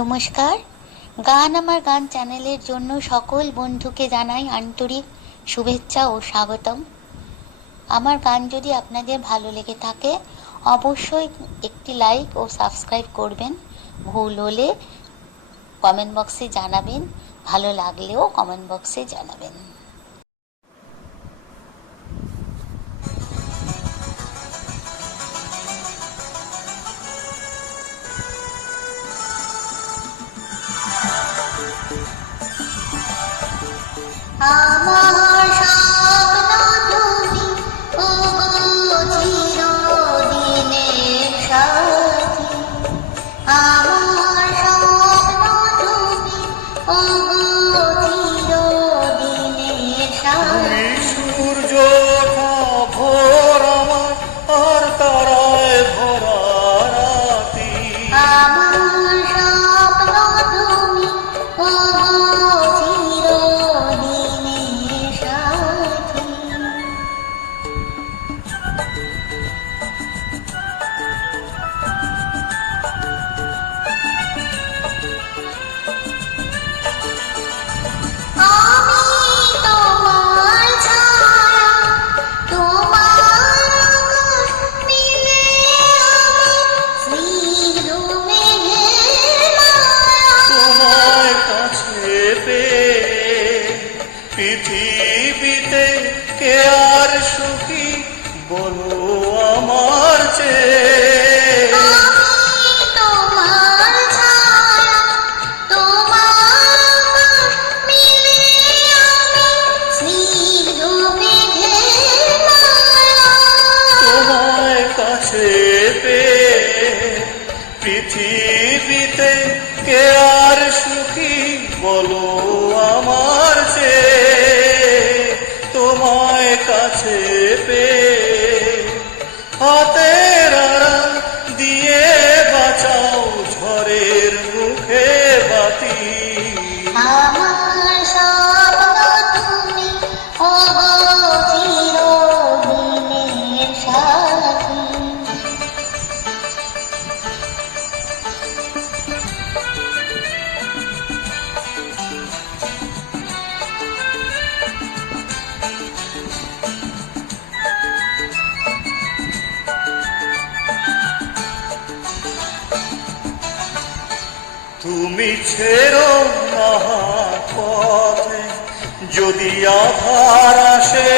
নমস্কার। গান আমার গান চ্যানেলের জন্য সকল বন্ধুকে জানাই আন্তরিক শুভেচ্ছা ও স্বাগতম। আমার গান যদি আপনাদের ভালো লেগে থাকে অবশ্যই একটি লাইক ও সাবস্ক্রাইব করবেন। ভুল হলে কমেন্ট বক্সে জানাবেন, ভালো লাগলেও কমেন্ট বক্সে জানাবেন। আমার স্বপ্ন তুমি ওগো চিরদিনের সাথী, আমার স্বপ্ন তুমি ওগো চিরদিনের সাথী। সূর্য ভোর আমার আর তারায় ভরা রাতি, আমার স্বপ্ন তুমি ওগো চিরদিনের সাথী। আমি তোমার ছায়া, তোমার আকাশ নীলে আমি স্নিগ্ধ মেঘের মায়া। তোমায় কাছে পেয়ে পৃথিবীতে কে আর সুখী বলো আমার চেয়ে। আমি তোমার ছায়া, তোমার আকাশ নীলে আমি স্নিগ্ধ মেঘের মায়া। তোমায় কাছে পেয়ে পৃথিবীতে কে আর সুখী বলো আমার চেয়ে। তোমায় কাছে পেয়ে হাতের আড়াল দিয়ে বাঁচাও ঝড়ের মুখে বাতি। আমার স্বপ্ন তুমি ওগো চিরদিনের সাথী। তুমি ছেড়ো না পথে যদি আধার আসে